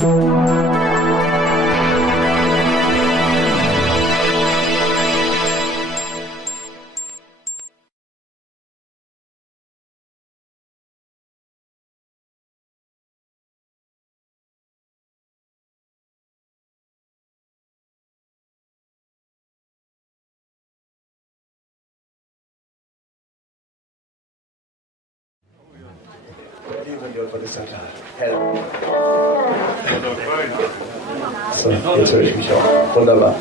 So, jetzt höre ich mich auch. Wunderbar.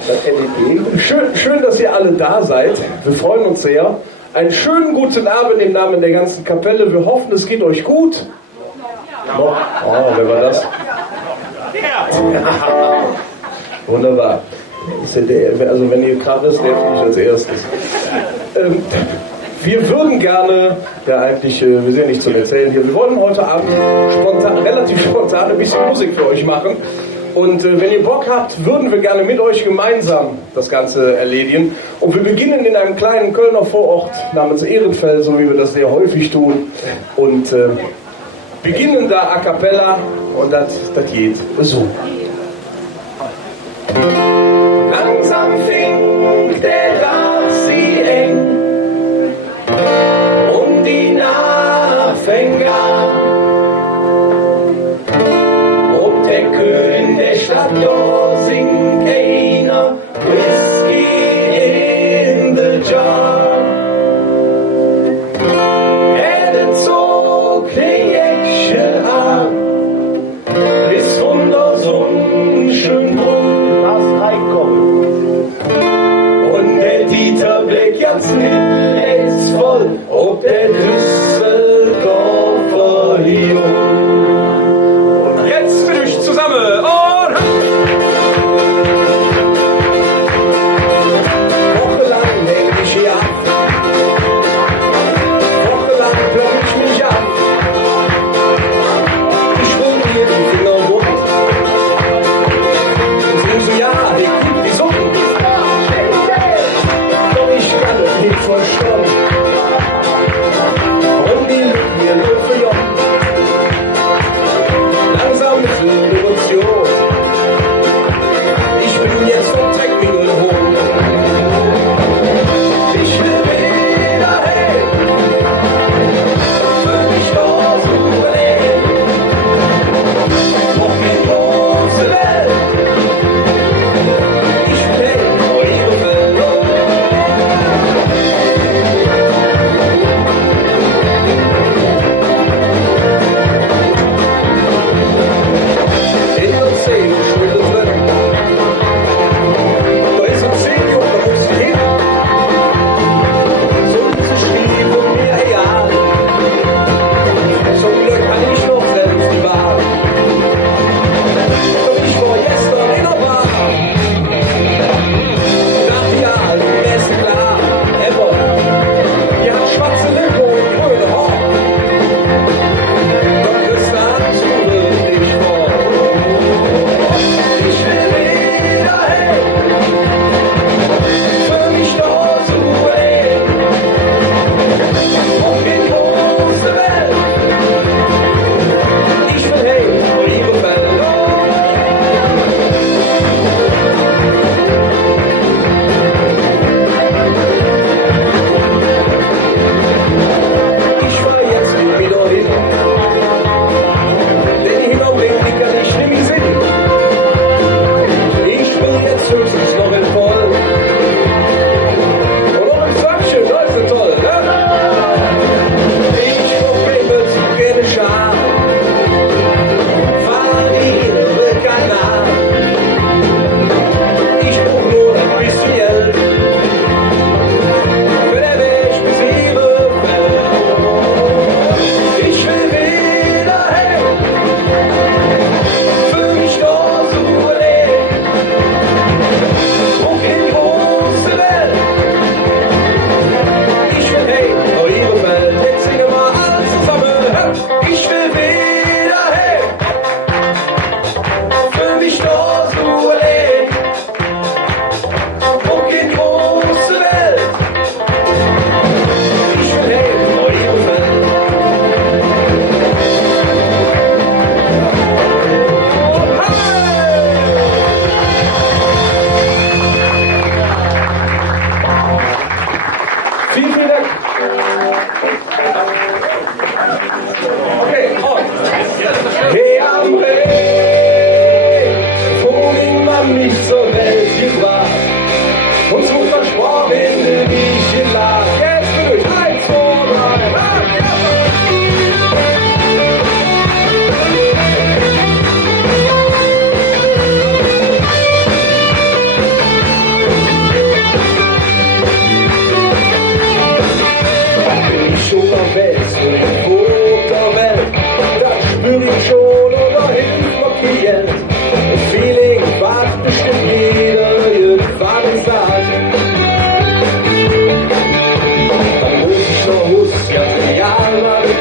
Schön, dass ihr alle da seid. Wir freuen uns sehr. Einen schönen guten Abend im Namen der ganzen Kapelle. Wir hoffen, es geht euch gut. Oh, wer war das? Wunderbar. Also wenn ihr gerade ist, der finde ich als erstes. Wir würden gerne, wir sind ja nicht zum Erzählen hier, wir wollen heute Abend relativ spontan ein bisschen Musik für euch machen. Und wenn ihr Bock habt, würden wir gerne mit euch gemeinsam das Ganze erledigen. Und wir beginnen in einem kleinen Kölner Vorort namens Ehrenfeld, so wie wir das sehr häufig tun. Und beginnen da a cappella und das geht so. Langsam fing der Tag sie eng. Die Nacht fängt an, ob der König der Stadt, da singt einer Whisky in the jar. Er zog die Jäckchen an, bis von der Sonne schön bunt das reinkommt. Und der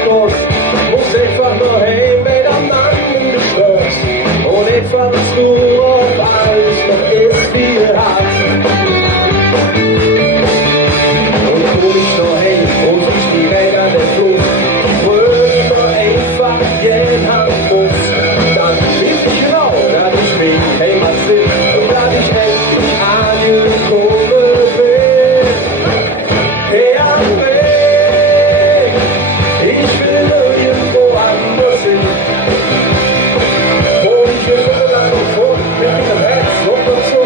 muss. Muss einfach nur heim, wenn der Mann in der Schloss. Und ich verlass nur auf alles, was ist wie hat. Und komm ich nur heim und ich die Räder der Flucht. Römer einfach jeden Hand muss. Dann weiß ich genau, dass ich mich Heimat bin und dass ich endlich angekommen bin. Hey, am Weg, ich will irgendwo anders hin. Wo ich hier lang und fort mit dem Herz und so,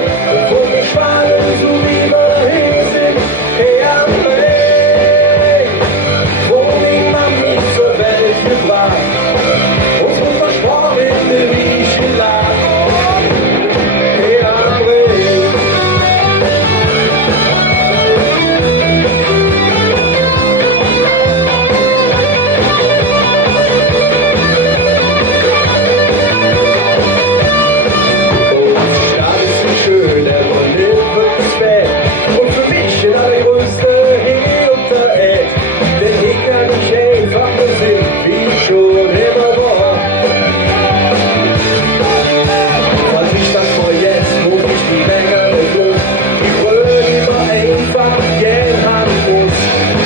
wo die Schwanen so wie wir hin sind. Hey, am Weg, wo niemand mich zur Welt gebracht und so versprochen in der Riechen lag. Hey, am Weg. Schön, der Lippe ist weg. Und für mich der allergrößte Hin und Vereck. Denn ich kann nicht einfach nur sind, wie schon immer war. Was ist das für jetzt, wo ich die länger nicht muss? Ich will immer einfach gern haben muss.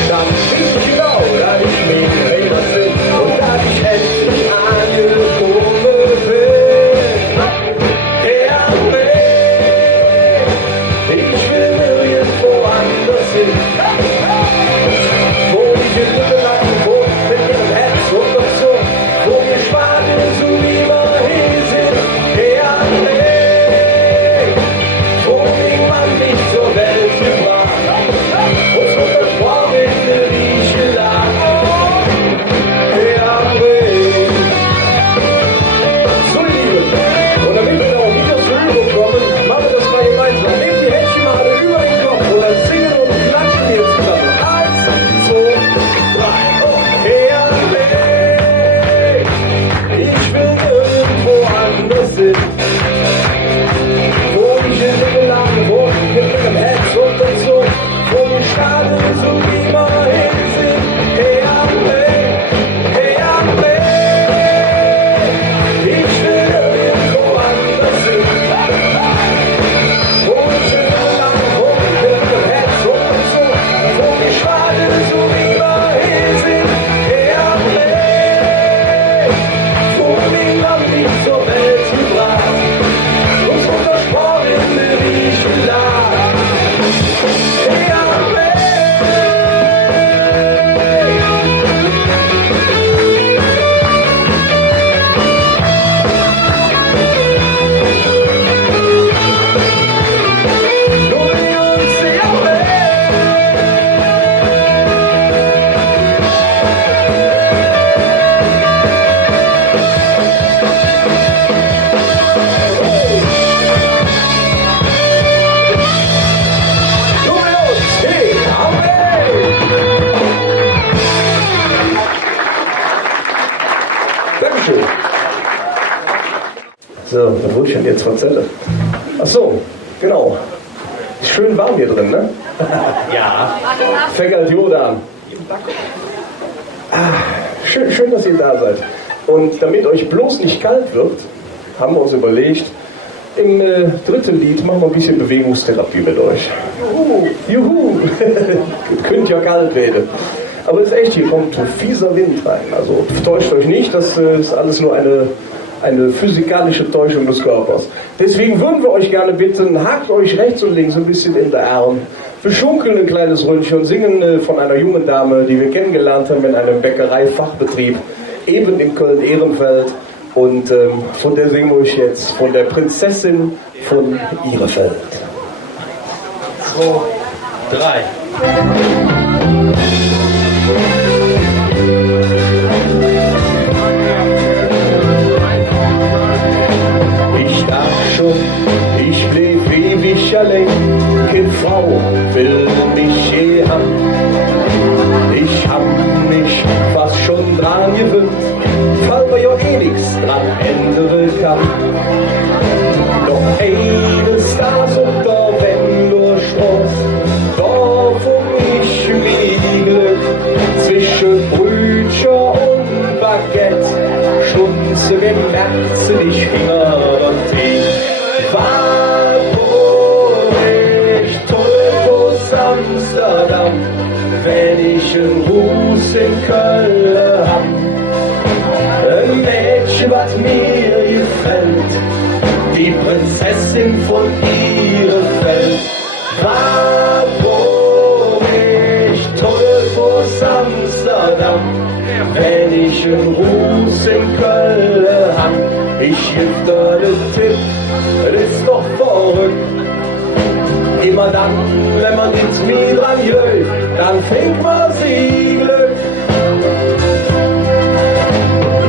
Dann weiß ich genau, dass ich mich Heimat bin und dass ich endlich angekommen bin. Der Weg, ich will nirgendwo anders hin. Wo ich in Lüttenland wohne, mit ihrem Herz und doch so, wo wir Schwanen so wie wir hin sind. Der Weg, wo niemand mich zur Welt gebracht und so versprochen in der Rieche lag. Der Weg. So, ihr Lieben, und damit wir auch wieder zur Übung kommen, machen wir das mal gemeinsam. Nehmt die Händchen mal alle über den Kopf oder singen und klatschen hier zusammen. 1, 2, 3. Der Weg, ich will nirgendwo anders hin. Wo ich in Lüttenland wohne, mit meinem Herz und so, wo wir starten, so wie wir hin sind. Der Weg, ich will nirgendwo anders hin. Wo ich in Lüttenland wohne, mit meinem Herz und so, wo wir starten, so wie wir hin sind. Der Weg, wo niemand mich zur Welt gebracht und so versprochen in der Rieche lag. Der Weg. Nur wir uns der Weg. Nur wir uns der Weg. Dankeschön. So, wo ist denn jetzt Frau Zelle? Ach so, genau. Ist schön warm hier drin, ne? Ja. Fängert Jordan. Schön, dass ihr da seid. Und damit euch bloß nicht kalt wird, haben wir uns überlegt, im dritten Lied machen wir ein bisschen Bewegungstherapie mit euch. Juhu! Könnt ja kalt werden. Aber es ist echt, hier kommt fieser Wind rein. Also täuscht euch nicht, das ist alles nur eine physikalische Täuschung des Körpers. Deswegen würden wir euch gerne bitten, hakt euch rechts und links ein bisschen in der Arm. Wir schunkeln ein kleines Ründchen und singen von einer jungen Dame, die wir kennengelernt haben in einem Bäckereifachbetrieb, eben in Köln-Ehrenfeld. Und von der singen wir euch jetzt von der Prinzessin von Ihrefeld. 2, 3. Ich dachte schon, ich blieb ewig allein, keine Frau will mich je haben. Ich hab mich fast schon dran gewöhnt, weil man ja eh nichts dran ändern kann. Doch eines Tages unter wenn nur Strauß, da wo ich wie Glück zwischen Brüder und im März dich Finger und Tee. Amsterdam, wenn ich einen Gruß in Köln hab. Ein Mädchen, was mir gefällt, die Prinzessin von Ihrefeld. Bravo, ich toll aus Amsterdam, wenn ich einen Gruß in Köln hab. Ich geb dir den Tipp, das ist doch verrückt. Immer dann, wenn man ins Mir dran geht, dann fängt man sie Glück.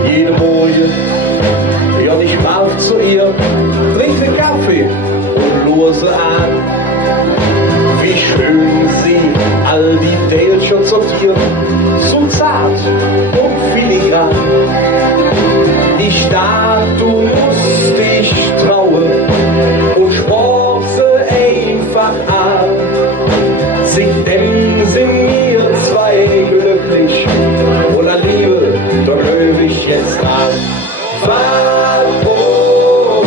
Jede Morgen, ja ich lauf zu ihr, trink den Kaffee und lose an. Wie schön sie all die Dales schon sortiert, so zart und filigran. Ich dachte, du musst dich trauen und sprach sie einfach an. Seitdem sind wir zwei glücklich und an Liebe, da löbe ich jetzt an. Warum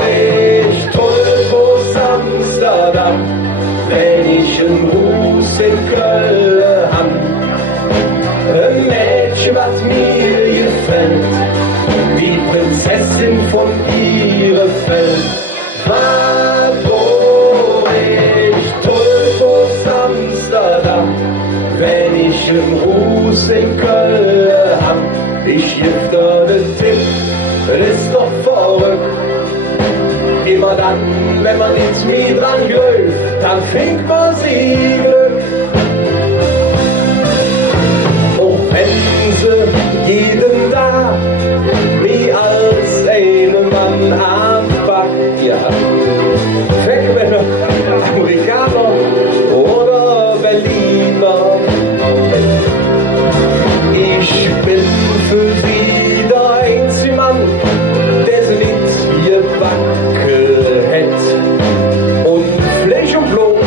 ich toll aus Amsterdam, wenn ich einen Gruß in Köln hab. Ein Mädchen, was mir gefällt, die Prinzessin von Ihrefeld. Warum ich toll aus Amsterdam, wenn ich einen Gruß in Köln hab. Ich geb dir den Tipp, das ist doch verrückt. Immer dann, wenn man ins Mir dran geht, dann fängt man sie Glück. Auch wenn sie jeden Tag wie als einen Mann anpackt, ja. Fäckmänner, Amerikaner oder Berliner. Ich bin für sie der einzige Mann, der sie nicht gebacken hätt. Und Fleisch und Blut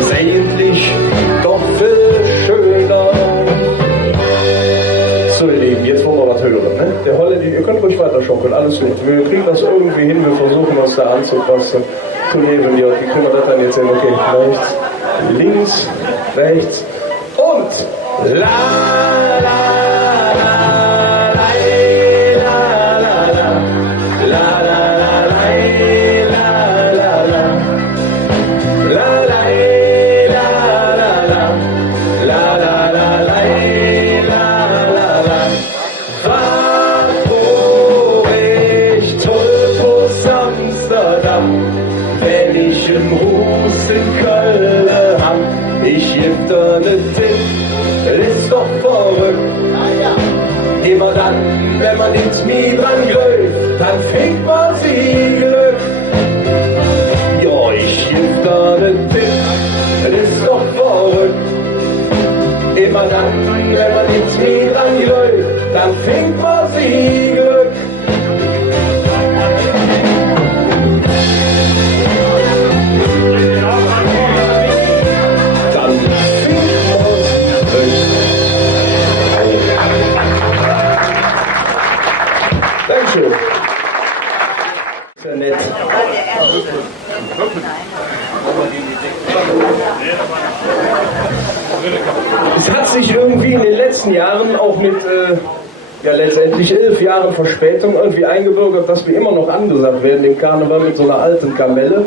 ist eigentlich doch viel schöner. So ihr Lieben, jetzt wollen wir was hören, ne? Der Holländer, ihr könnt ruhig weiter schaukeln, alles gut. Wir kriegen das irgendwie hin, wir versuchen uns da anzupassen. Tun eben, ja, wie können wir das dann jetzt sehen? Okay, rechts, links, rechts und la la la la la la la la la la wenn ich einen Gruß in Köln hab. Ich geb dir ne Tipp, das ist doch verrückt. Immer dann, wenn man ins Mir dran geht, dann fängt man sie Glück. Ja, ich geb dir ne Tipp, das ist doch verrückt. Immer dann, wenn man ins Mir dran geht, dann fängt man sie Glück. Dankeschön. Sehr nett. Es hat sich irgendwie in den letzten Jahren auch mit letztendlich 11 Jahren Verspätung irgendwie eingebürgert, dass wir immer noch angesagt werden im Karneval mit so einer alten Kamelle.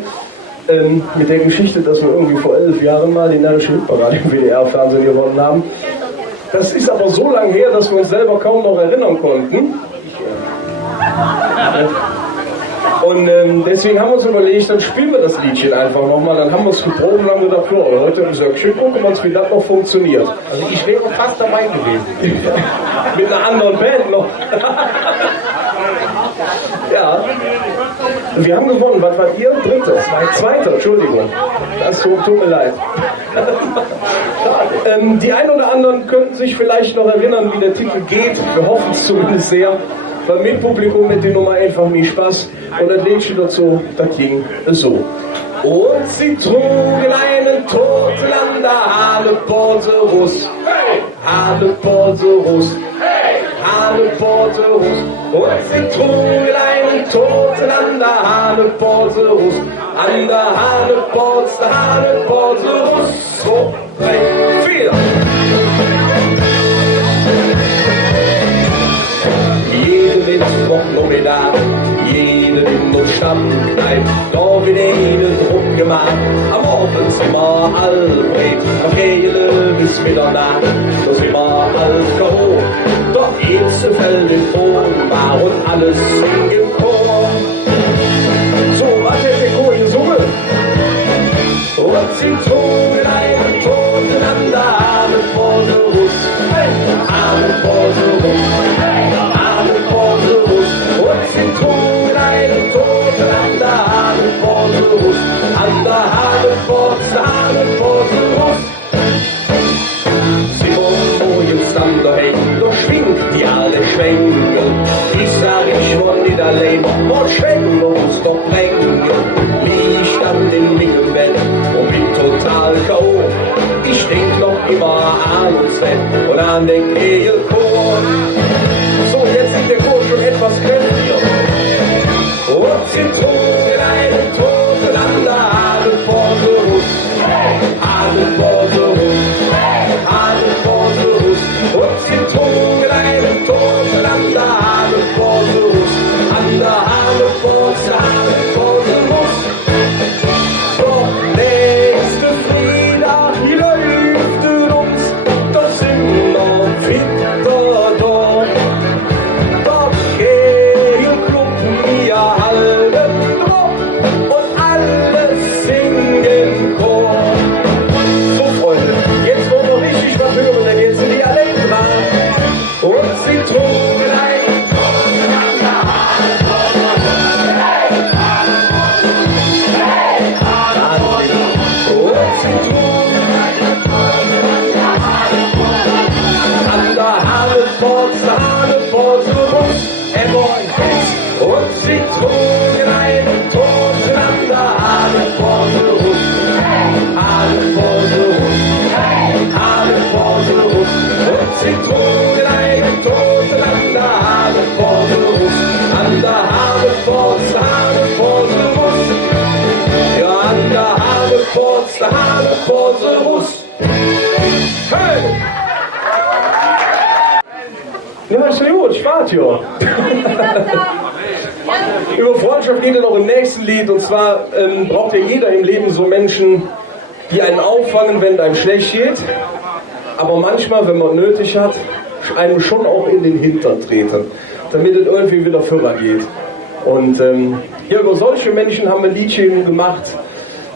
Mit der Geschichte, dass wir irgendwie vor 11 Jahren mal die Närrische Hitparade im WDR-Fernsehen gewonnen haben. Das ist aber so lange her, dass wir uns selber kaum noch erinnern konnten. Und deswegen haben wir uns überlegt, dann spielen wir das Liedchen einfach nochmal. Dann haben wir es geprobt und haben gedacht, ja, heute im Söckchen gucken wir uns, wie das noch funktioniert. Also ich wäre fast dabei gewesen. Mit einer anderen Band noch. Ja. Und wir haben gewonnen. Was war ihr? Drittes? Zweiter, Entschuldigung. Das tut mir leid. Die einen oder anderen könnten sich vielleicht noch erinnern, wie der Titel geht. Wir hoffen es zumindest sehr. Beim Mitpublikum mit der Nummer einfach nie Spaß. Und das Liedchen dazu, das ging so. Und sie trugen einen Totlander, Halle Borserus, hey! Halle Borserus, hey! Halle Haneporterus und Zitronenlein Toten an der Haneporterus, an der Haneporterus. 2, 3, 4. Jeden Mittwoch Nominat, jeden Innenstand bleibt da wieder jeden Druck gemacht. Am Abend sind wir allbreit, am Kehle bis Mitternacht, da sind wir Alkohol. Doch jetzt fällt die Wohnbar und alles im Chor. So, was ist der Chor in Summe? Und Zitronenlein und Toten an der Haneporterus, Haneporterus, Haneporterus. Und Zitronenlein und Toten an der Haneporterus, an der Haneporterus. Simon, wo jetzt an der Hängt, doch schwingt die alle Schwenken. Ich sag, ich woll nicht allein, woll schwenken uns doch bringen. Wie ich stand in Mingenbett und bin total K.O. Ich denk noch immer an uns Bett und an den Kehlchor. So, jetzt ist der Chor schon etwas kräftiger. Und Zitronenlein und Toten an der Haneporterus, Haneporterus, Haneporterus. Und Zitronenlein und Toten an der Haneporterus, an der Haneporterus. Doch nächste Freitag lüftet uns, doch sind wir wieder da. Doch Kehlclub, wir halten drauf und alle singen Chor. So Freunde, jetzt wollen wir richtig was hören, denn jetzt sind die alle dran. Und Zitronenlein. Haneporterus, und Zitronenlein und Toten an der Haneporterus, Haneporterus, Haneporterus. Und Zitronenlein und Toten an der Haneporterus, an der Haneporterus. Ja, an der Haneporterus. Hey! Ja, ist ja gut, spart ja. Über Freundschaft geht es noch im nächsten Lied. Und zwar braucht ja jeder im Leben so Menschen, die einen auffangen, wenn es einem schlecht geht. Aber manchmal, wenn man nötig hat, einem schon auch in den Hintern treten, damit es irgendwie wieder vorwärts geht. Und ja, über solche Menschen haben wir ein Liedchen gemacht.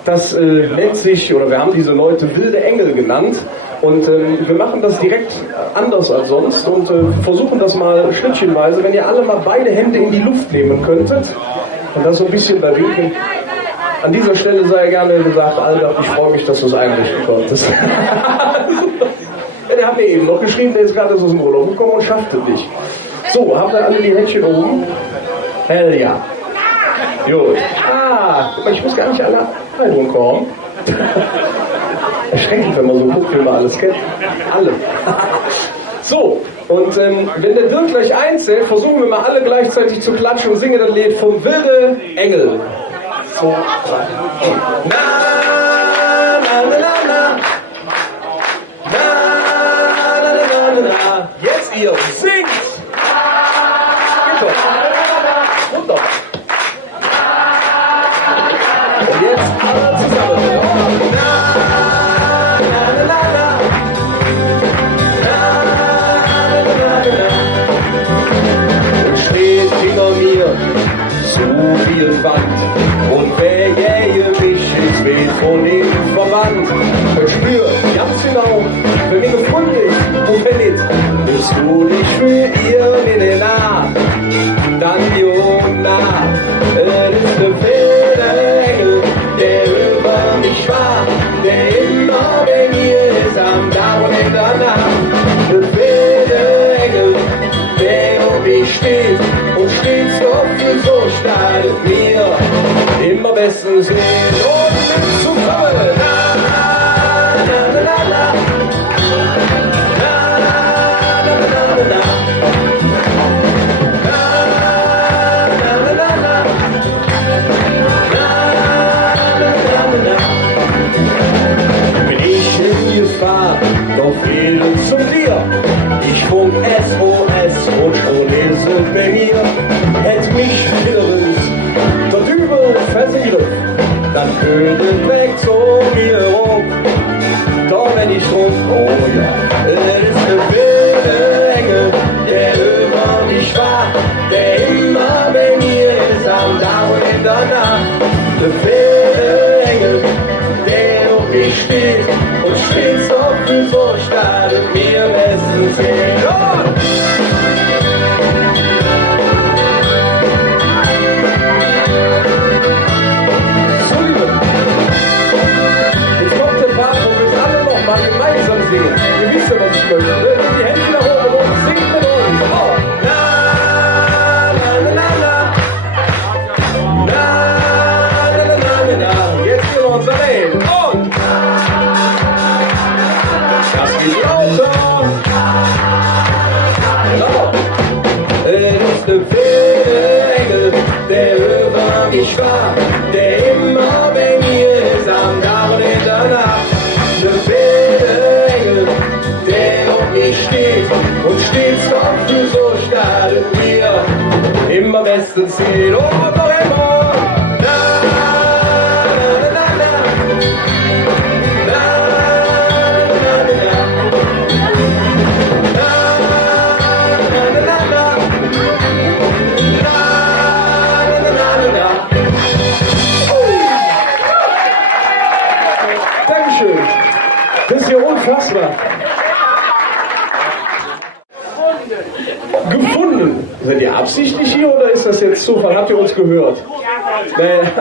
Das nennt sich, oder wir haben diese Leute wilde Engel genannt. Und wir machen das direkt anders als sonst und versuchen das mal schrittchenweise, wenn ihr alle mal beide Hände in die Luft nehmen könntet und das so ein bisschen bewegen. An dieser Stelle sei gerne gesagt, Alter, ich freue mich, dass du es einrichten konntest. Ja, der hat mir eben noch geschrieben, der ist gerade aus dem Urlaub gekommen und schafft es nicht. So, habt ihr alle die Händchen oben? Hell ja. Gut. Aber ich muss gar nicht alle reinkommen. Erschreckend, wenn man so guckt, wie man alles kennt. Alle. So, und wenn der Dirk gleich einzählt, versuchen wir mal alle gleichzeitig zu klatschen und singen das Lied vom Wilde Engel. So, 3, 4. Na, na, na, na, na. Na, na, na, na, na, na. Jetzt ihr singt! Geht doch. Wunderbar. Und jetzt alle zusammen. Zu viel Band und wer jähe mich ins Wild von ihm verwandt, verspürt ganz genau, wenn mir gefunden ist und wenn nicht, bist du nicht für ihr Wille nah, dann Jona, ist der wilde Engel, der über mich war, der immer wenn ihr ist am Tag und in der Nacht, der wilde Engel, der um mich steht und steht so so stark mir immer bestens hin und zu kommen. Na, na, na, na, na. Na, na, na, na, na. auf Frieden zum Tier. Ich funk SOS und schon lese bei mir. Hätt mich wiederens dort übel versiegelt, dann könnte weg zu mir rum. Doch wenn ich rum, oh ja, es ist der wilde Engel, der über mich wacht, der immer bei mir ist am Tag und in der Nacht. Der wilde Engel, der auf mich steht und stets auf den so startet mir bestens hin. Gemeinsam singen. Ihr wisst ja, was ich möchte. Die Hände nach oben und singt mit uns. Oh. Na, na, na, na, na. Na, na, na, na, na. Jetzt gehen wir uns allein. Und das geht lauter. Genau. Es ist der wilde Engel, der über mich war, der immer bei mir ist am Tag und in der Nacht. Der wilde Engel, der auf mich steht und stets auf du so startet mir immer bestens geht. Oh, noch immer! Na, na, na, na. Na, na, na, na. Na, na, na, na, na. Na, na, na, na. Dankeschön. Das ist ja unfassbar. Gefunden. Seid ihr absichtlich hier oder ist das jetzt Zufall? Habt ihr uns gehört?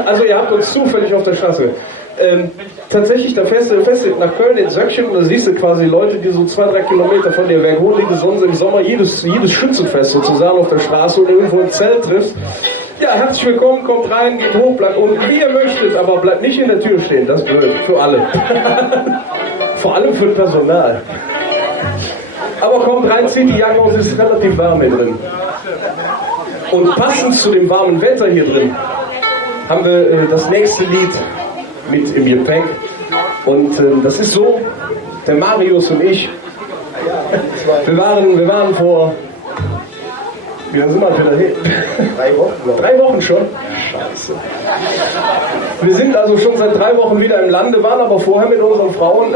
Also ihr habt uns zufällig auf der Straße. Tatsächlich, da fährst du nach Köln in Söckchen und da siehst du quasi Leute, die so 2-3 Kilometer von der Werk liegen, sonst im Sommer jedes Schützenfest sozusagen auf der Straße und irgendwo ein Zelt trifft. Ja, herzlich willkommen, kommt rein, geht hoch, bleibt unten, wie ihr möchtet, aber bleibt nicht in der Tür stehen, das ist blöd, für alle. Vor allem für das Personal. Aber kommt rein, zieht die Jacke aus, es ist relativ warm hier drin. Und passend zu dem warmen Wetter hier drin haben wir das nächste Lied mit im Gepäck. Und das ist so, der Marius und ich, wir waren vor, wie lange sind wir wieder hin? 3 Wochen. 3 Wochen schon? Scheiße. Wir sind also schon seit 3 Wochen wieder im Lande, waren aber vorher mit unseren Frauen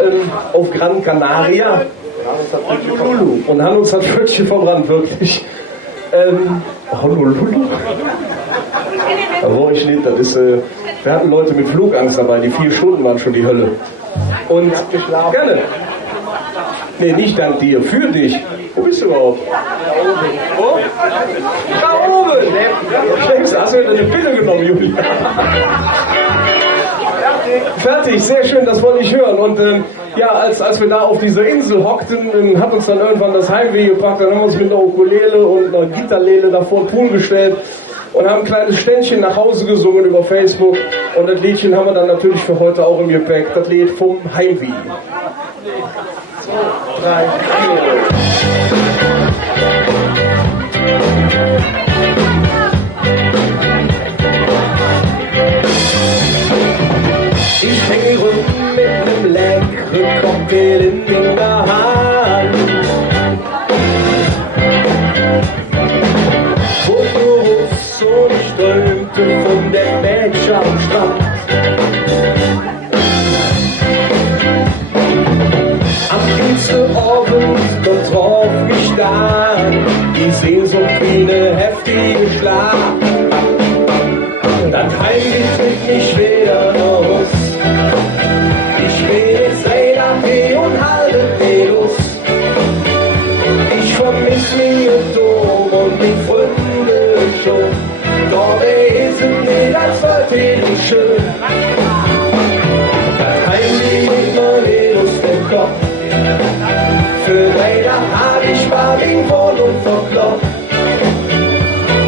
auf Gran Canaria und haben uns das Pfötchen verbrannt, wirklich. Honolulu? Da war ich nicht, das ist, wir hatten Leute mit Flugangst dabei, die 4 Stunden waren schon die Hölle. Und gerne. Nee, nicht dank dir, für dich. Wo bist du überhaupt? Wo? Da oben! Schläfst, hast du wieder eine Pille genommen, Julia? Fertig, sehr schön, das wollte ich hören. Und ja, als wir da auf dieser Insel hockten, hat uns dann irgendwann das Heimweh gepackt. Dann haben wir uns mit einer Ukulele und einer Gitarrele da vor den Pool gestellt und haben ein kleines Ständchen nach Hause gesungen über Facebook. Und das Liedchen haben wir dann natürlich für heute auch im Gepäck. Das Lied vom Heimweh. 2, 3, 4. Ich hänge rum mit nem leckeren Cocktail in der Hand. Fotos und strömte von der Mädchen am Strand. Am Dienstagabend, da traf mich dann die Sehnsucht wie ne heftige Schlag. Dann heimlich mit mich wieder los. Ich will sei nach und halbe Lust. Ich vermiss mich Dom und die Freunde schon. Doch ist es mir das wirklich schön. Dann heimlich mit mir Lust im Kopf. Für leider hab ich mal den Wohnung verklopft.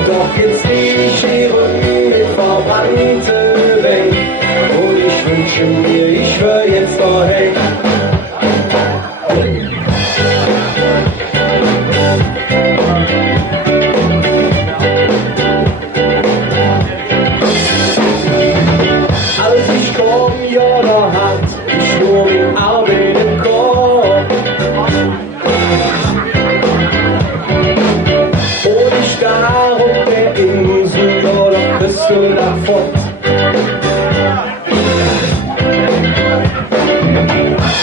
Doch jetzt lieg ich hier unten mit verbrannte Welt. Und ich wünsche mir, ich wär jetzt daheim. Als ich komm, ja, da hat ich nur mit Arm in den Kopf. du davon.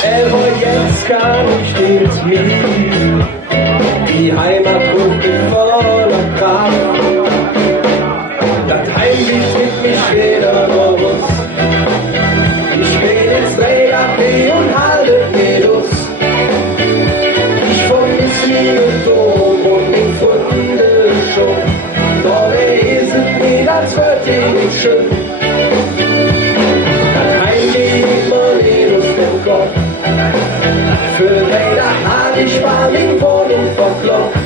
Aber jetzt kann ich mit mir die Heimat und mit voller Kraft. Das Heimweg mit mich jeder raus. Ich geh ins Drehcafé und halte mir Lust. Ich vermiss meinen Dom und den Funde schon. Doch ist es mir, als wird ich schön. Das Heimweg immer nicht aus dem Kopf. Für Räder hab ich mal in Wohnung verklopft.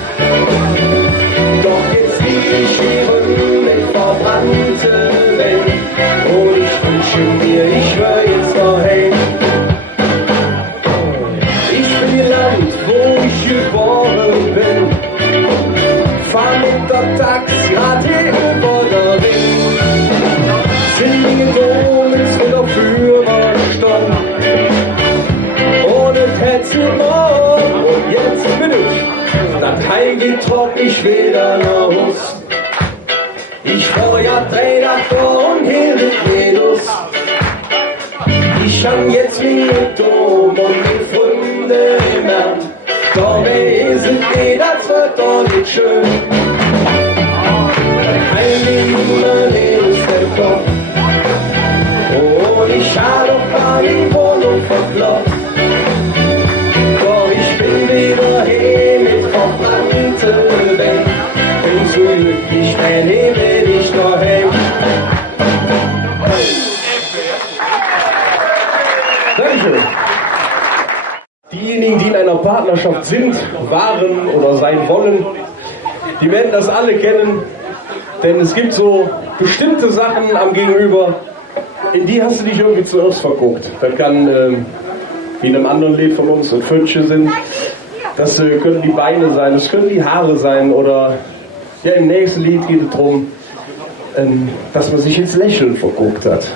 Doch jetzt lieg ich hier mit verbrannten Welt. Und ich wünsche mir, ich wär jetzt daheim. Ich bin ihr Land, wo ich geboren bin. Fahr mit der Taxi, grad hier über der Ring. Singe Domes mit der Führerstand. Ohne Hetze morgen und jetzt bin ich. Das Heimweg trock ich wieder nach Haus. Ich feuer Träder vor und hilft mir Lust. Ich kann jetzt wie Dom und die Freunde mehr. Doch wer ist es geht, das wird doch nicht schön. Heimweg immer nicht der Kopf. Und ich hab doch gar die Wohnung verklopft. Doch ich bin wieder hier mit verbrannten Weg. Bin zu glücklich, wenn ich daheim. Dankeschön. Diejenigen, die in einer Partnerschaft sind, waren oder sein wollen, die werden das alle kennen, denn es gibt so bestimmte Sachen am Gegenüber, in die hast du dich irgendwie zuerst verguckt. Das kann wie in einem anderen Lied von uns ein Pfötchen sind, das können die Beine sein, das können die Haare sein oder ja, im nächsten Lied geht es darum, dass man sich ins Lächeln verguckt hat.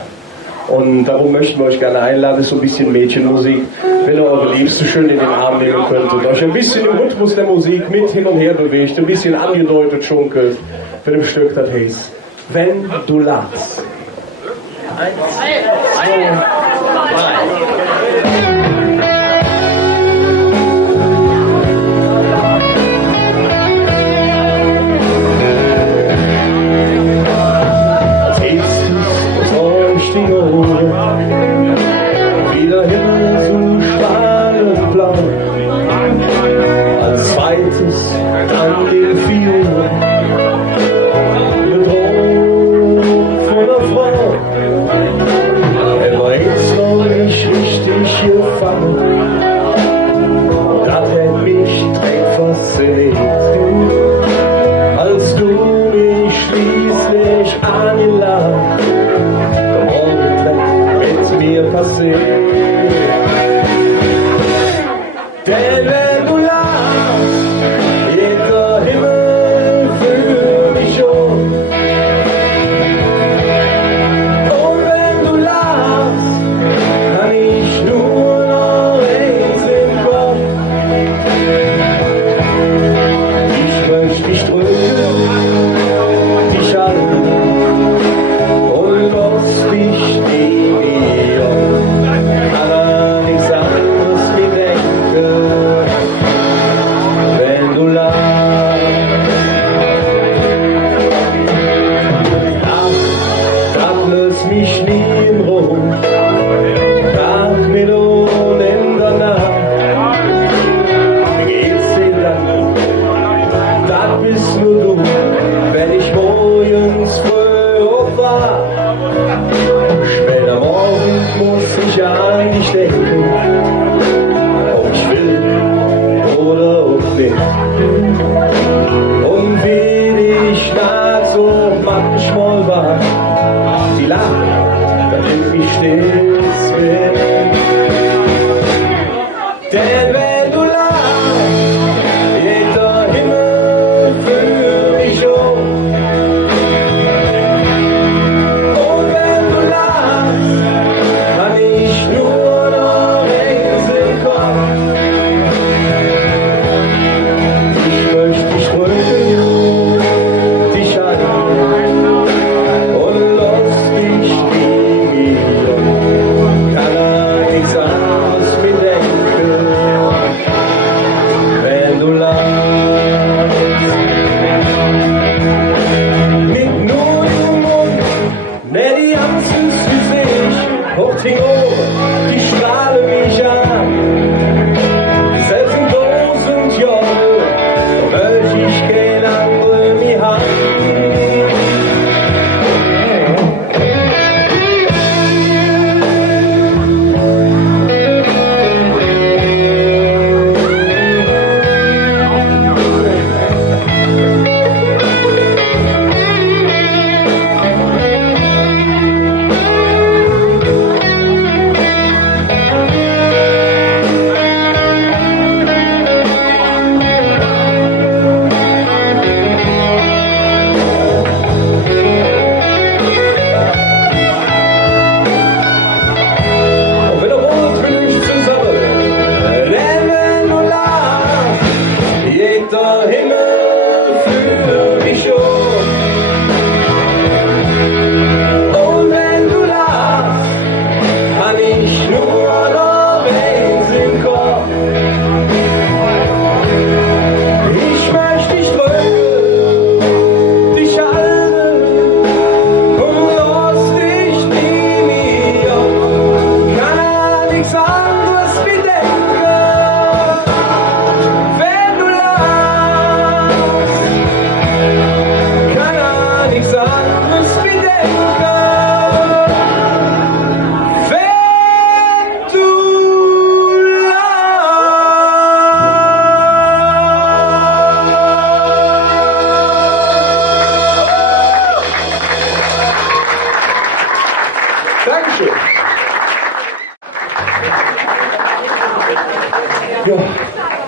Und darum möchten wir euch gerne einladen, ist so ein bisschen Mädchenmusik, wenn ihr eure Liebste schön in den Arm nehmen könnt und euch ein bisschen im Rhythmus der Musik mit hin und her bewegt, ein bisschen angedeutet schunkelt, für dem Stück, das heißt, wenn du lachst. 1, 2, 3. Wieder Himmel so strahlend-blau. Als zweites dann den Violen, bedroht von der Frau. Er war jetzt noch nicht richtig gefangen. Das hätt mich direkt fasziniert, als du mich schließlich angeladen mir passiert. Denn wenn du lachst, geht der Himmel für mich um. Und wenn du lachst, kann ich nur noch eins im Kopf. Ich möchte dich drücken, dich halten und los dich nie. Später morgen muss ich an dich denken, ob ich will oder ob nicht. Und wie ich dazu manchmal war, sie lacht, dann bin ich stets weg. Denn wenn du lachst, geht der Himmel für mich um. Und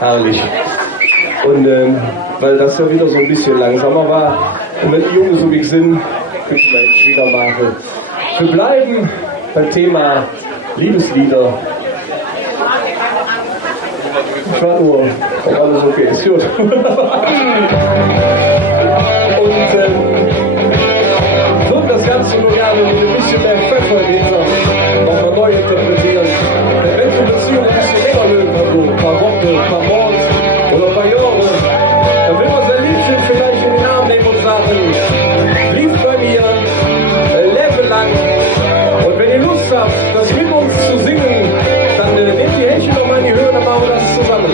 Herrlich. Und weil das ja wieder so ein bisschen langsamer war, und wenn die Jungen so wie ich sind, küssen wir jetzt wieder machen. Wir bleiben beim Thema Liebeslieder. Ich war nur, ob alles okay ist. Gut. Und wird das Ganze nur gerne mit ein bisschen mehr Pfeffer noch neu interpretieren. Wenn die Beziehung ein bisschen länger mögen, also ein paar Wochen, ein paar Monate oder ein paar Jahre, dann will man sein Liebchen vielleicht in den Arm nehmen und sagen, lieb bei mir, lebe lang. Und wenn ihr Lust habt, das mit uns zu singen, dann nehmt die Händchen nochmal in die Höhe, dann machen wir das zusammen.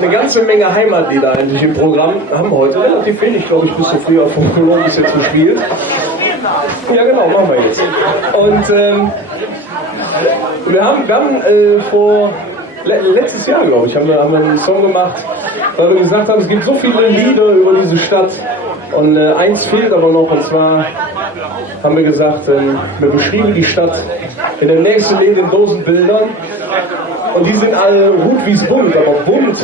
Eine ganze Menge Heimatlieder eigentlich im Programm. Haben wir heute relativ wenig, glaube ich, bis so früh auf Folklore bis jetzt gespielt. Ja genau, machen wir jetzt. Und wir haben vor letztes Jahr, glaube ich, haben wir einen Song gemacht, weil wir gesagt haben, es gibt so viele Lieder über diese Stadt und eins fehlt aber noch, und zwar haben wir gesagt, wir beschrieben die Stadt in dem nächsten Lied in Dosenbildern. Und die sind alle gut wie es bunt, aber bunt,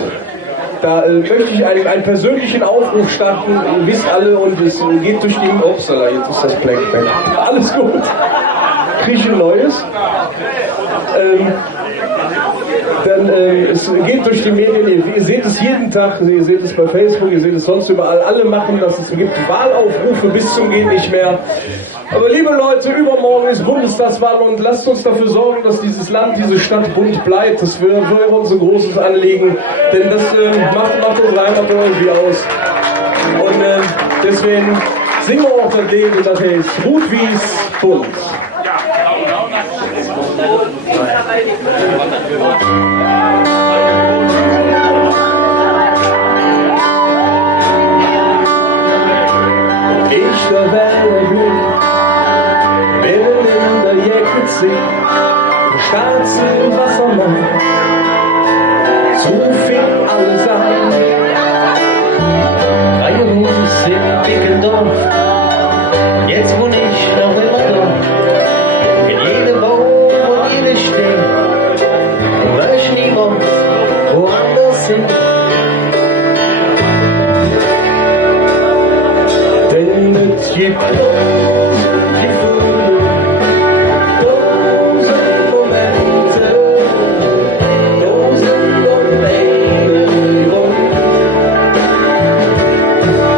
da möchte ich einen persönlichen Aufruf starten, ihr wisst alle, und es geht durch die Upsala, jetzt ist das Blackback. Alles gut. kriege ich ein neues. Es geht durch die Medien, ihr seht es jeden Tag, ihr seht es bei Facebook, ihr seht es sonst überall, alle machen das, es gibt Wahlaufrufe bis zum geht nicht mehr. Aber liebe Leute, übermorgen ist Bundestagswahl und lasst uns dafür sorgen, dass dieses Land, diese Stadt bunt bleibt. Das wäre uns ein großes Anliegen, denn das macht unsere Heimat irgendwie aus. Und deswegen singen wir auch das Lied und das heißt Rot-Wies bunt. Ich der Welle Glück, Willen in der Jäckelsee, schwarzen Wassermann, zu viel alles an. Reihenhus in Dickendorf, jetzt wohn ich noch immer dort. In jedem Baum und jede Steg, möcht niemand woanders hin. Denn es gibt tausend Gefühle, tausend Momente, tausend und einen Grund.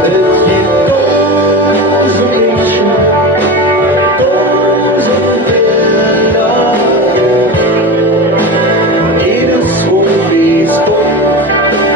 Es gibt tausend Menschen, tausend Bilder, jedes Rot-Wies bunt.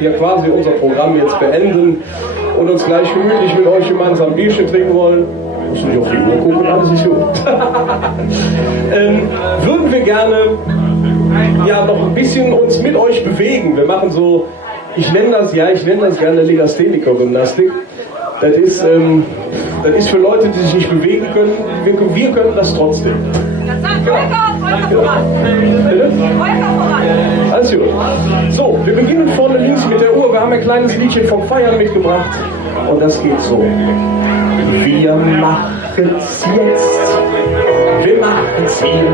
hier quasi unser Programm jetzt beenden und uns gleich gemütlich mit euch gemeinsam ein Bierchen trinken wollen. Muss nicht auf die Uhr gucken, alles ist gut. Würden wir gerne ja noch ein bisschen uns mit euch bewegen. Wir machen so, ich nenne das gerne Legastheniker-Gymnastik. Das ist für Leute, die sich nicht bewegen können. Wir können das trotzdem. Alles gut. So, wir beginnen vorne links mit der Uhr. Wir haben ein kleines Liedchen vom Feiern mitgebracht. Und das geht so. Wir machen's jetzt. Wir machen's hier.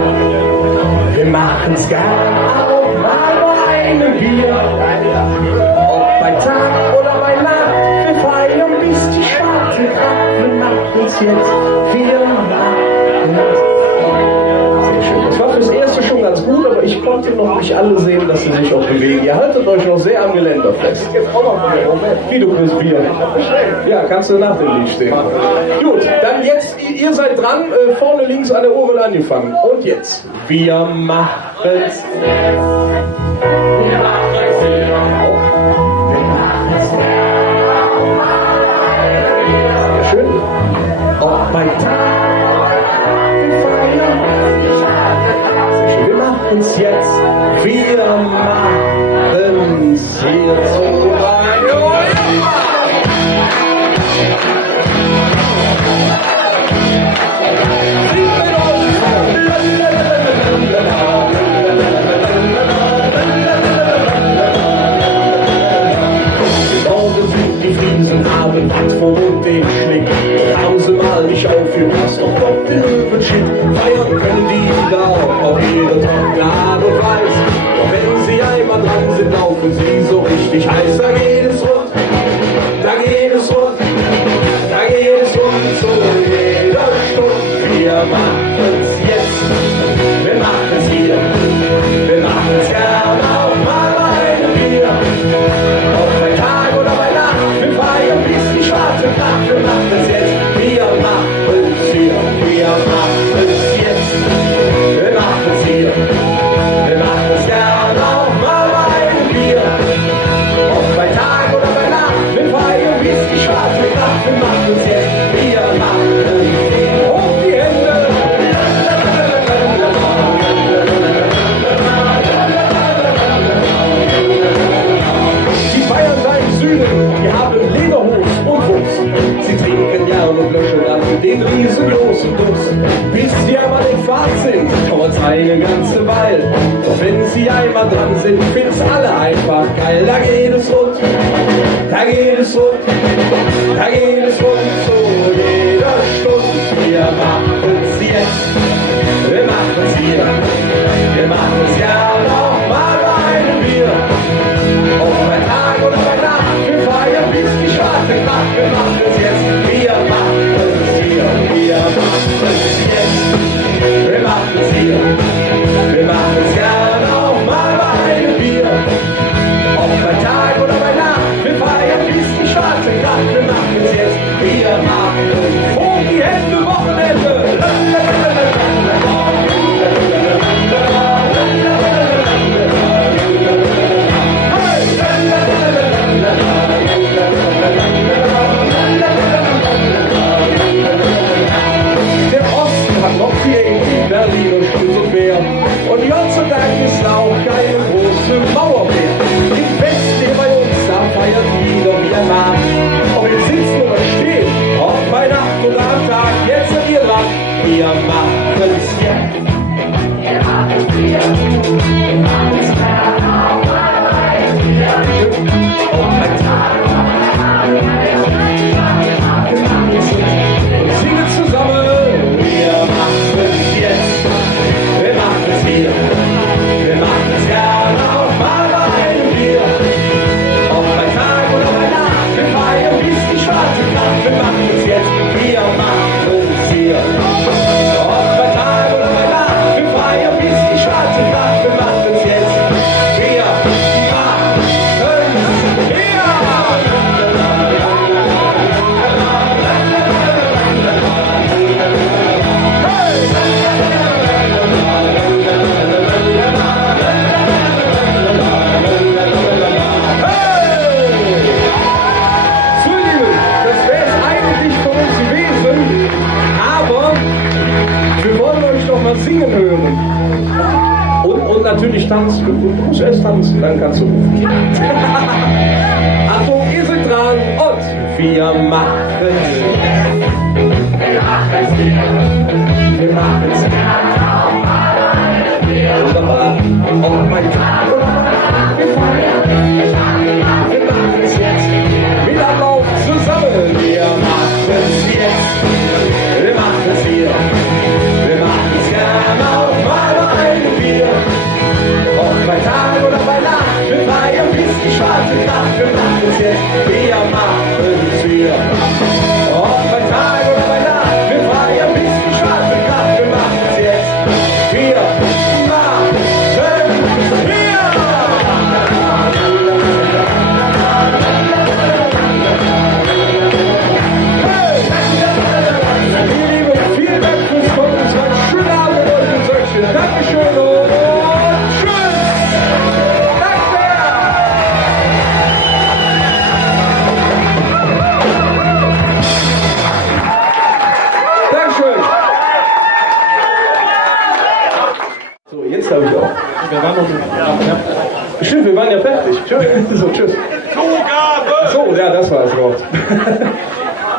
Wir machen's gern auch mal bei einem Bier. Ob bei Tag oder bei Nacht. Wir feiern bis die schwarze Kraft. Wir machen's jetzt. Wir machen's. Sehr schön. Das war fürs Erste schon ganz gut, aber ich konnte noch nicht alle sehen, dass sie sich auch bewegen. Ihr haltet euch noch sehr am Geländer fest. Wie du fürs Bier. Ja, kannst du nach dem Lied stehen. Gut, dann jetzt, ihr seid dran, vorne links an der Orgel angefangen. Und jetzt, wir machen's. Wir machen's. Schön. Ob bei Tag. Wir machen's jetzt, wir machen's jetzt. Die Friesen haben Hand vor Mund den Schnick. Tausendmal nicht aufgepasst, doch kommt der Löwenschick. Feiern können die da auch ihre Gnade weiß. Doch wenn sie einmal dran sind, laufen sie so richtig heiß. Da geht es rund, da geht es rund, da geht es rund zu jeder Stunde. Wir machen's jetzt, wir machen's hier, wir machen's gern auch mal bei einem Bier. Ob bei Tag oder bei Nacht, wir feiern bis die schwarze Nacht. Wir machen's jetzt, wir machen's hier, wir machen's jetzt, wir machen's hier, wir machen's gern auch mal bei einem Bier. Ob bei Tag oder bei Nacht, wir feiern bis die schwarze Nacht. Wir machen's jetzt, wir machen's hier. Hoch die Hände! Die feiern seinen Süden, die haben Lederhose und Wurst. Sie trinken gern und löschen dann den riesengroßen Durst. Bis sie einmal in Fahrt sind, dauert's eine ganze Weile. Doch wenn sie einmal dran sind, finden's alle einfach geil. Da geht es rund, da geht es rund, da geht es rund zu jeder Stunde. Wir machen's jetzt, wir machen's hier, wir machen's gern auch mal bei einem Bier. Ob bei Tag oder bei Nacht, wir feiern bis die schwarze Nacht. Wir machen's jetzt, wir machen's hier, wir machen's jetzt, wir machen's hier, wir machen's gern auch mal bei einem Bier. Ob bei Tag oder bei Nacht, wir feiern bis die schwarze Nacht. Wir machen's jetzt, wir machen's. Hoch die Hände, Wochenende! Der Osten hat noch die Engel, Berlin und Stuttgart. Und Gott sei Dank ist da auch keine große Mauer mehr. Im Westen hier bei uns, da feiert jeder wie er mag. Ob wir sitzen oder stehen, ob bei Nacht oder ich tanze. Du musst erst tanzen, dann kannst du rufen. Achtung, ihr seid dran und wir machen es. Wir machen es. Wunderbar. Oh mein Gott. Wir machen es jetzt. Wieder laut zusammen. Wir machen es jetzt. Wir machen es hier. Wir machen es gern auch mal bei einem Bier. Ob bei Tag oder bei Nacht. Wir feiern bis die schwarze Nacht. Wir machen es jetzt. Wir machen es hier. Ob bei Tag oder bei Nacht. Wir feiern bis die schwarze Nacht. Wir machen es jetzt. Wir machen es hier. Dankeschön und tschüss! Danke! Dankeschön! So, jetzt habe ich auch. Wir waren noch nicht. Stimmt, wir waren ja fertig. Tschüss. So, tschüss. So, ja, das war das Wort.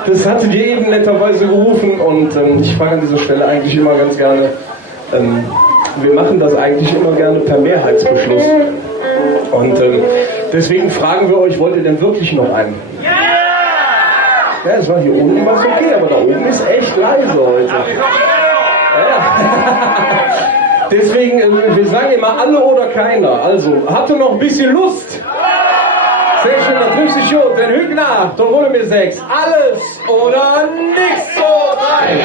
Das hattet ihr eben netterweise gerufen und ich frage an dieser Stelle eigentlich immer ganz gerne. Wir machen das eigentlich immer gerne per Mehrheitsbeschluss. Und deswegen fragen wir euch, wollt ihr denn wirklich noch einen? Ja, es war hier unten was okay, aber da oben ist echt leise heute. Ja. Deswegen, wir sagen immer alle oder keiner. Also, habt ihr noch ein bisschen Lust? Sehr schön, da trifft sich schon. Den Hügner, da wurde mir 6. Alles oder nichts. So, 3.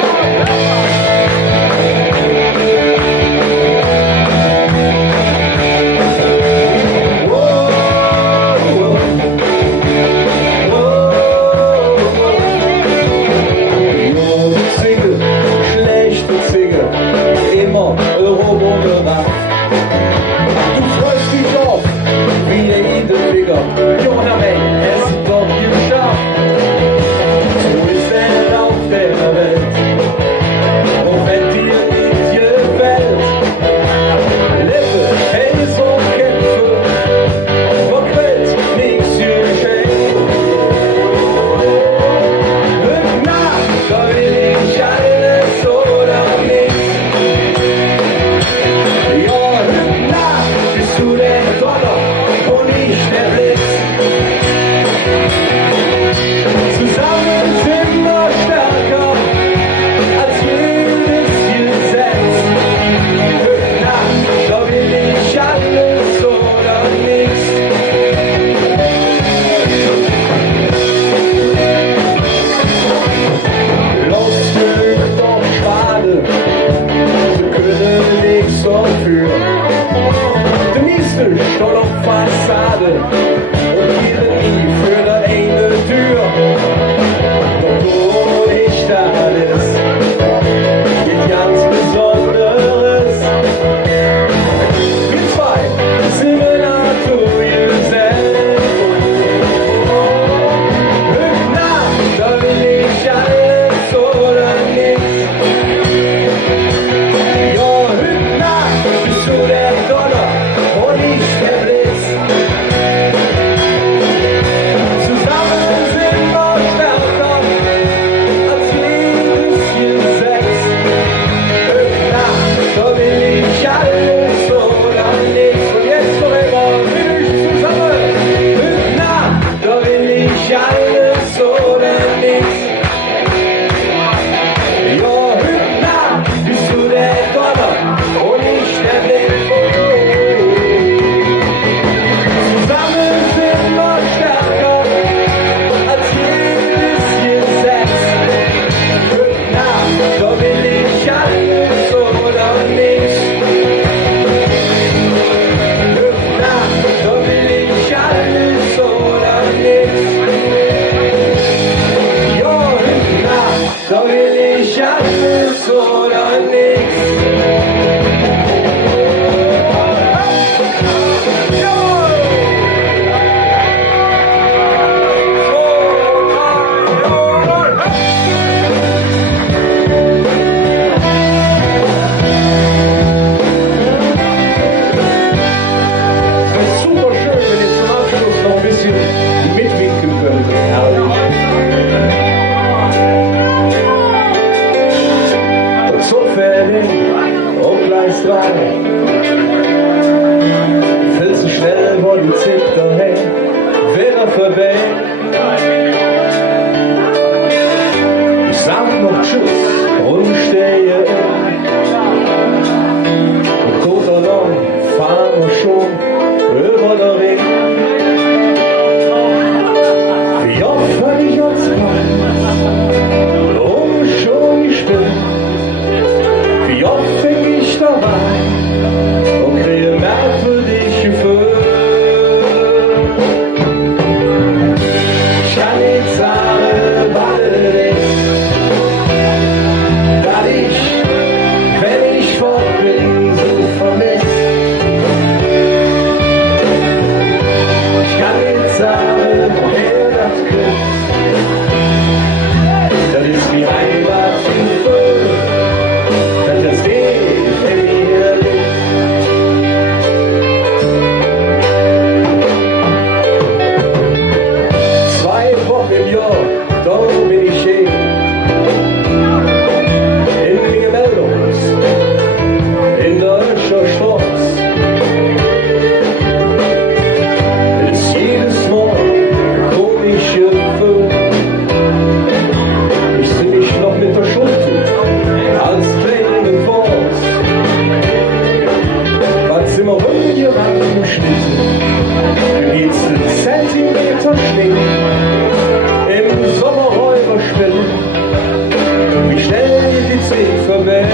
vorbei.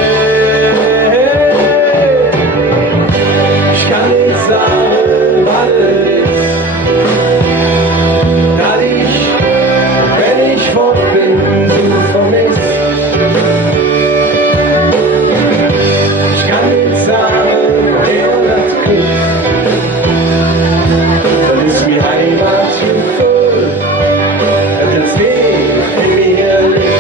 Ich kann nicht sagen, was es ist, dass ich, wenn ich fort bin, du vermisst. Ich kann nicht sagen, woher das kommt, das ist mir Heimatgefühl, das jetzt nicht in mir liegt.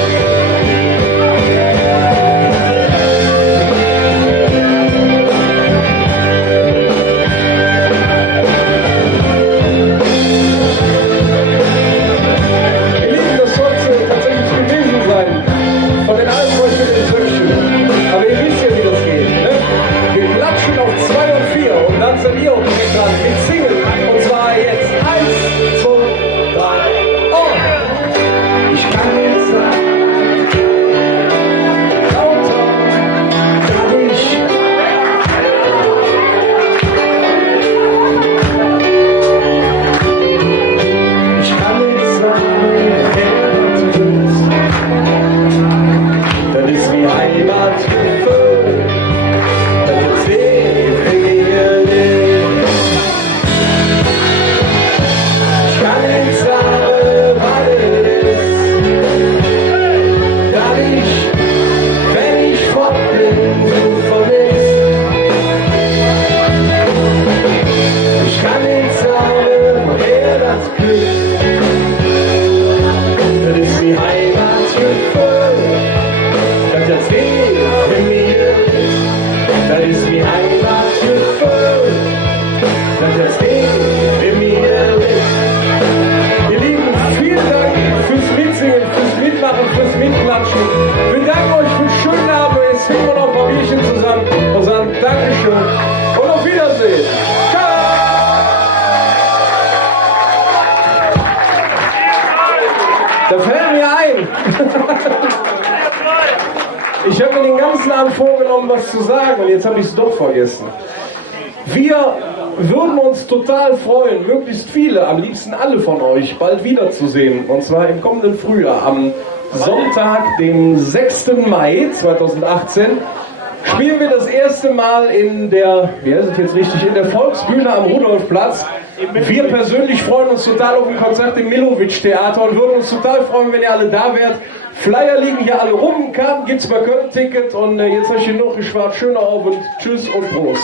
Mit Single, und zwar jetzt 1, 2, 3, und ich kann jetzt sagen, lauter kann ich. Ich kann jetzt sagen, wer du bist, das ist wie Heimatgefühl, das ist sehr in mir liegt. Fürs Mitklatschen. Wir danken euch für den schönen Abend. Jetzt trinken wir noch ein paar Bierchen zusammen und sagen Dankeschön und auf Wiedersehen. Ciao! Da fällt mir ein. Ich habe mir den ganzen Abend vorgenommen, was zu sagen, und jetzt habe ich es doch vergessen. Wir würden uns total freuen, möglichst viele, am liebsten alle von euch, bald wiederzusehen. Und zwar im kommenden Frühjahr, am Sonntag, dem 6. Mai 2018, spielen wir das erste Mal in der, wie heißt es jetzt richtig, in der Volksbühne am Rudolfplatz. Wir persönlich freuen uns total auf ein Konzert im Milovic-Theater und würden uns total freuen, wenn ihr alle da wärt. Flyer liegen hier alle rum, gibt's bei Köln Ticket, und jetzt euch hier noch geschwart. Schöner Abend, tschüss und Prost.